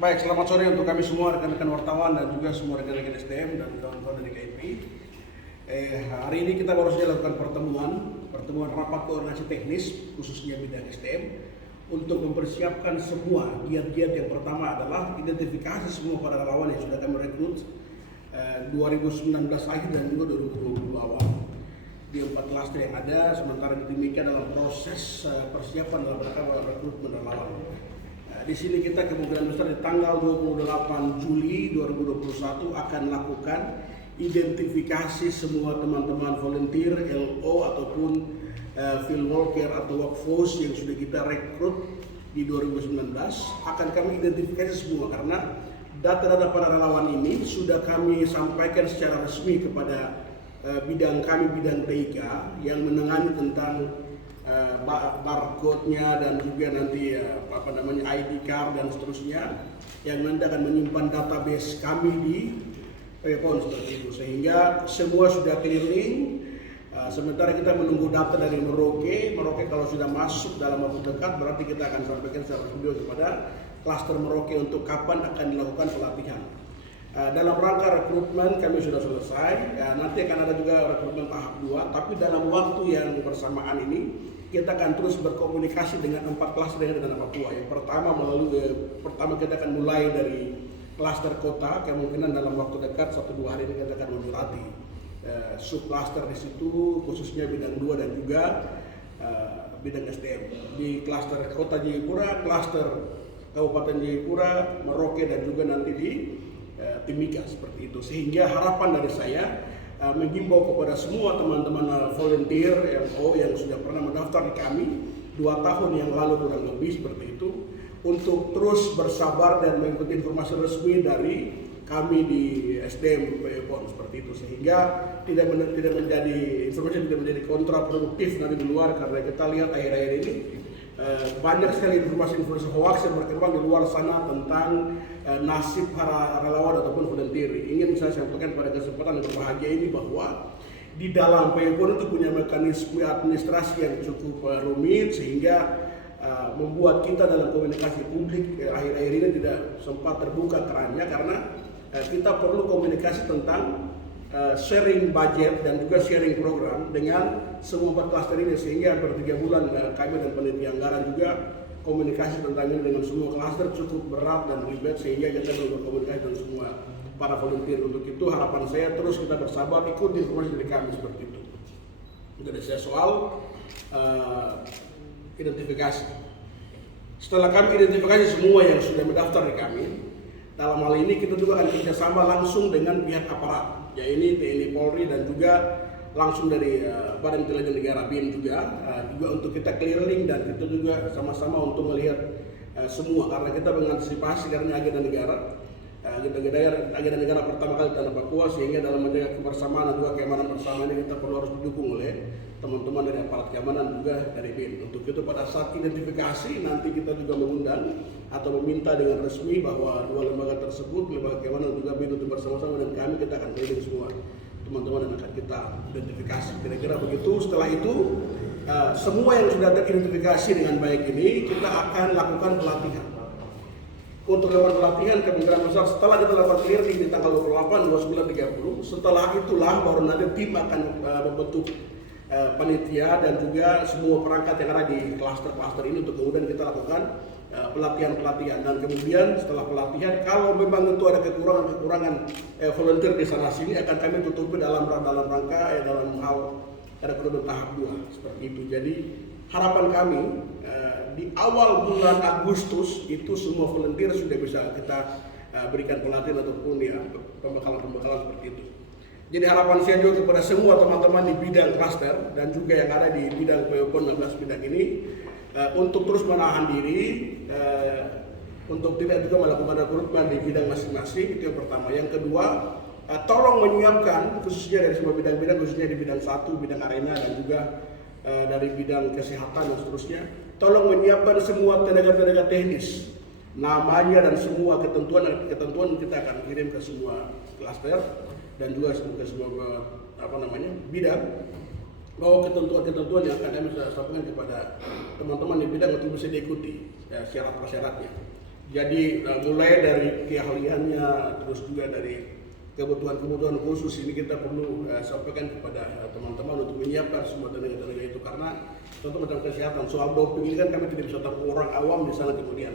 Baik, selamat sore untuk kami semua rekan-rekan wartawan dan juga semua rekan-rekan SDM dan kawan-kawan dari KIP. Hari ini kita baru saja lakukan pertemuan rapat koordinasi teknis khususnya bidang SDM untuk mempersiapkan semua giat-giat. Yang pertama adalah identifikasi semua para relawan yang sudah kami rekrut 2019 akhir dan juga 2020 awal di 4 klaster yang ada, sementara di Timika dalam proses persiapan dalam rangka rekrutmen relawan. Di sini kita kemungkinan besar di tanggal 28 Juli 2021 akan lakukan identifikasi semua teman-teman volunteer, LO ataupun field worker atau workforce yang sudah kita rekrut di 2019. Akan kami identifikasi semua karena data-data para relawan ini sudah kami sampaikan secara resmi kepada bidang kami, bidang TIK yang menangani tentang barcode-nya dan juga nanti ID card dan seterusnya, yang nanti akan menyimpan database kami di PON seperti itu, sehingga semua sudah keliling. Sementara kita menunggu data dari Merauke kalau sudah masuk dalam waktu dekat berarti kita akan sampaikan secara video kepada klaster Merauke untuk kapan akan dilakukan pelatihan. Dalam rangka rekrutmen kami sudah selesai, nanti akan ada juga rekrutmen tahap 2, tapi dalam waktu yang bersamaan ini kita akan terus berkomunikasi dengan 4 klaster yang ada di Papua. Yang pertama kita akan mulai dari klaster kota, kemungkinan dalam waktu dekat 1-2 hari ini kita akan menyurati sub klaster di situ, khususnya bidang 2 dan juga bidang SDM. Di klaster kota Jayapura, klaster Kabupaten Jayapura, Merauke dan juga nanti di Timika seperti itu, sehingga harapan dari saya menghimbau kepada semua teman-teman volunteer LO yang sudah pernah mendaftar di kami 2 tahun yang lalu kurang lebih seperti itu, untuk terus bersabar dan mengikuti informasi resmi dari kami di SDM PON seperti itu, sehingga tidak menjadi informasi tidak menjadi kontraproduktif nanti di luar, karena kita lihat akhir-akhir ini banyak sekali informasi hoax yang berkembang di luar sana tentang nasib para relawan ataupun volunteer. Ingin saya sampaikan pada kesempatan yang berbahagia ini bahwa di dalam PON itu punya mekanisme administrasi yang cukup rumit, sehingga membuat kita dalam komunikasi publik akhir-akhir ini tidak sempat terbuka kerannya, karena kita perlu komunikasi tentang sharing budget dan juga sharing program dengan semua 4 klaster ini, sehingga hampir 3 bulan kami dan panitia anggaran juga komunikasi tentang ini dengan semua klaster cukup berat dan ribet, sehingga kita perlu berkomunikasi dengan semua para volunteer. Untuk itu harapan saya terus kita bersabar, ikuti informasi dari kami seperti itu. Jadi saya soal identifikasi. Setelah kami identifikasi semua yang sudah mendaftar di kami, dalam hal ini kita juga akan kerjasama langsung dengan pihak aparat, yaitu TNI Polri dan juga langsung dari Badan Intelijen Negara BIN juga untuk kita keliling dan kita juga sama-sama untuk melihat semua, karena kita mengantisipasi karena agenda negara pertama kali di tanah Papua, sehingga dalam menjaga kebersamaan dan juga keamanan bersama ini kita perlu harus didukung oleh teman-teman dari aparat keamanan juga dari BIN. Untuk itu pada saat identifikasi nanti kita juga mengundang atau meminta dengan resmi bahwa 2 lembaga tersebut, lembaga keamanan dan juga BIN, untuk bersama-sama dan kami kita akan keliling semua teman-teman yang akan kita identifikasi. Kira-kira begitu. Setelah itu semua yang sudah teridentifikasi dengan baik ini kita akan lakukan pelatihan. Untuk lewat pelatihan kemungkinan besar setelah kita lakukan clearing di tanggal 28, 29, 30, setelah itulah baru nanti tim akan membentuk panitia dan juga semua perangkat yang ada di klaster-klaster ini untuk kemudian kita lakukan pelatihan-pelatihan. Dan kemudian setelah pelatihan, kalau memang itu ada kekurangan volunteer di sana sini, akan kami tutupi dalam rangka dalam hal rekrutmen tahap 2 seperti itu. Jadi harapan kami di awal bulan Agustus itu semua volunteer sudah bisa kita berikan pelatihan ataupun pembekalan seperti itu. Jadi harapan saya juga kepada semua teman-teman di bidang klaster dan juga yang ada di bidang PON 16 bidang ini untuk terus menahan diri, untuk tidak juga melakukan rekrutmen di bidang masing-masing. Itu yang pertama. Yang kedua, tolong menyiapkan khususnya dari semua bidang-bidang, khususnya di bidang 1, bidang arena dan juga dari bidang kesehatan dan seterusnya. Tolong menyiapkan semua tenaga-tenaga teknis, namanya dan semua ketentuan kita akan kirim ke semua klaster dan juga ke semua bidang, bahwa ketentuan yang akan kami sampaikan kepada teman-teman di bidang untuk bisa diikuti syarat-syaratnya. Jadi mulai dari keahliannya, terus juga dari kebutuhan-kebutuhan khusus ini kita perlu sampaikan kepada teman-teman untuk menyiapkan semua tenaga-tenaga itu, karena contoh macam kesehatan, soal doping ini kan kami tidak bisa tahu orang awam di sana kemudian.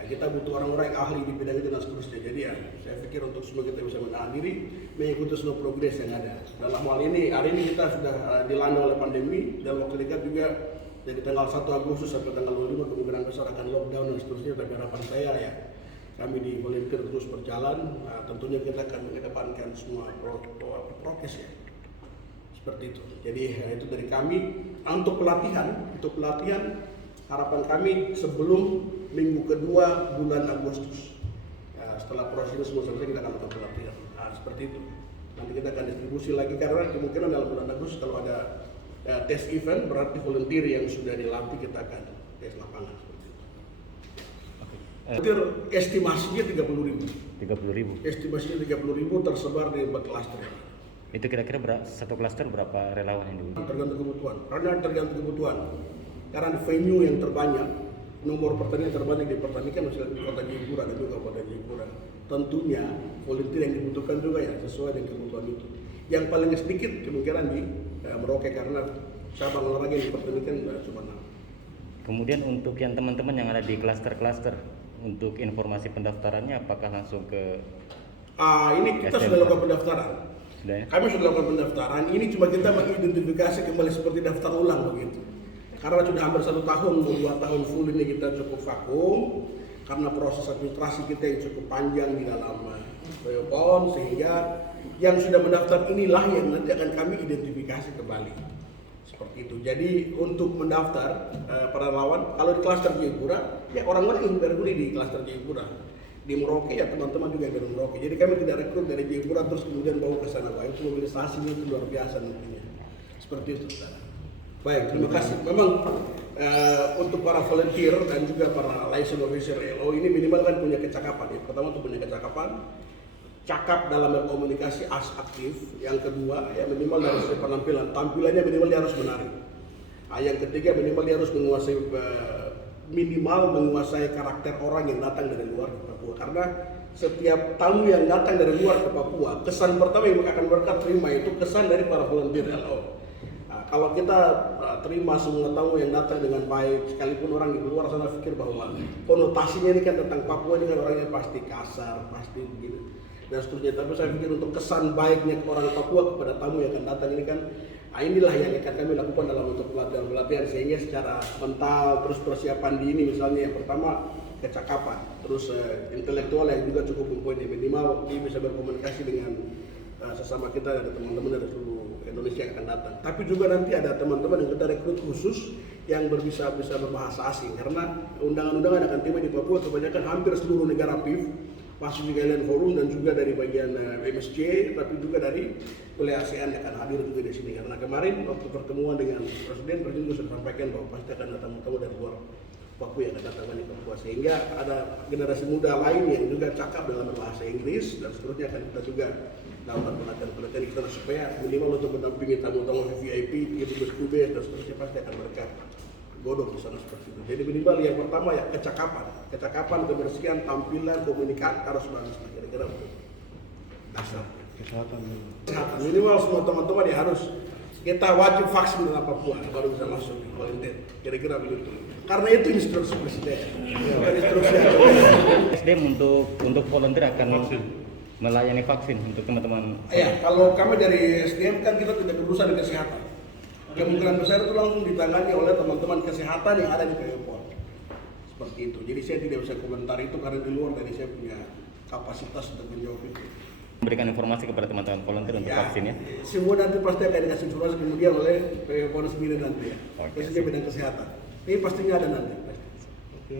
Nah, kita butuh orang-orang yang ahli di bidang itu dan seterusnya. Jadi ya, saya pikir untuk semua kita bisa menahan diri, mengikuti semua progres yang ada. Dalam hal ini, hari ini kita sudah dilanda oleh pandemi, dan waktu dekat juga dari tanggal 1 Agustus sampai tanggal 25 kemungkinan besar akan lockdown dan seterusnya. Tapi harapan saya ya, kami di volunteer terus berjalan. Nah, tentunya kita akan mengedepankan semua prokes ya, seperti itu. Jadi itu dari kami. Untuk pelatihan harapan kami sebelum minggu kedua bulan Agustus. Ya, setelah proses ini semua selesai kita akan lakukan pelatihan. Nah, seperti itu. Nanti kita akan distribusi lagi karena kemungkinan dalam bulan Agustus kalau ada tes event berarti volunteer yang sudah dilatih kita akan tes lapangan. Volunteer estimasinya 30.000. 30.000. Estimasinya 30.000 tersebar di 4 klaster. Itu kira-kira satu klaster berapa relawan yang dulu? Tergantung kebutuhan. Karena tergantung kebutuhan. Karena venue yang terbanyak, nomor pertandingan terbanyak dipertandingkan misalnya di kota Jayapura dan juga kota Jayapura. Tentunya volunteer yang dibutuhkan juga ya sesuai dengan kebutuhan itu. Yang paling sedikit kemungkinan di Merauke karena cabang olahraga yang dipertandingkan cuma 6. Kemudian untuk yang teman-teman yang ada di klaster-klaster, untuk informasi pendaftarannya apakah langsung ke ini kita sudah lakukan pendaftaran. Sudah ya? Kami sudah lakukan pendaftaran. Ini cuma kita mengidentifikasi kembali seperti daftar ulang begitu. Karena sudah hampir 1 tahun, 2 tahun full ini kita cukup vakum karena proses administrasi kita yang cukup panjang di dalam PON, sehingga yang sudah mendaftar inilah yang nanti akan kami identifikasi kembali. Seperti itu. Jadi untuk mendaftar para relawan, kalau di klaster Jayapura, ya orang-orang yang berguna di klaster Jayapura. Di Merauke ya teman-teman juga yang dari Merauke. Jadi kami tidak rekrut dari Jayapura terus kemudian bawa ke sana. Wah, itu mobilisasinya itu luar biasa nantinya. Seperti itu. Baik, terima kasih. Memang untuk para volunteer dan juga para license officer LO ini minimal kan punya kecakapan ya. Pertama untuk punya kecakapan, cakap dalam berkomunikasi, aktif. Yang kedua ya minimal dari segi penampilan, tampilannya minimal dia harus menarik. Yang ketiga minimal dia harus menguasai karakter orang yang datang dari luar ke Papua. Karena setiap tamu yang datang dari luar ke Papua, kesan pertama yang akan mereka terima itu kesan dari para volunteer LO. Kalau kita terima semua tamu yang datang dengan baik, sekalipun orang di luar sana pikir bahwa konotasinya ini kan tentang Papua ini kan orangnya pasti kasar, pasti begini dan seterusnya. Tapi saya pikir untuk kesan baiknya orang Papua kepada tamu yang akan datang ini kan, inilah yang akan kami lakukan dalam untuk pelatihan sehingga secara mental, terus persiapan dini misalnya yang pertama kecakapan, terus intelektual yang juga cukup mumpuni, minimal dia bisa berkomunikasi dengan sesama kita dan teman-teman dari seluruh Indonesia yang akan datang. Tapi juga nanti ada teman-teman yang kita rekrut khusus yang bisa berbahasa asing karena undangan-undangan akan tiba di Papua kebanyakan hampir seluruh negara PIF, Pacific Island Forum dan juga dari bagian MSC, tapi juga dari wilayah ASEAN yang akan hadir juga di sini. Karena kemarin waktu pertemuan dengan Presiden juga sudah sampaikan bahwa pasti akan datang tamu dari luar Papua yang akan datang di Papua, sehingga ada generasi muda lain yang juga cakap dalam bahasa Inggris dan seterusnya akan kita juga lakukan pelatihan kita supaya minimal untuk mendampingi tamu-tamu VIP, dubes dan seterusnya pasti akan mereka godok di sana seperti itu. Jadi minimal yang pertama ya kecakapan, kebersihan, tampilan, komunikasi harus bagus. Kira-kira dasar. Kesehatan minimal semua teman-teman ya harus kita wajib vaksin dalam Papua baru bisa masuk di volunteer. Kira-kira begitu. Karena itu instruksi presiden. Bukan instruksi SDM untuk volunteer akan melayani vaksin untuk teman-teman. Ya, kalau kami dari SDM kan kita tidak berurusan dengan kesehatan. Kemungkinan besar itu langsung ditangani oleh teman-teman kesehatan yang ada di PON. Seperti itu. Jadi saya tidak bisa komentar itu karena di luar dari saya punya kapasitas untuk menjawab itu. Memberikan informasi kepada teman-teman volunteer untuk vaksin ya. Semua nanti pasti akan dikasih informasi kemudian oleh PON sendiri nanti ya. Khususnya bidang kesehatan. Ini pastinya ada nanti. Oke.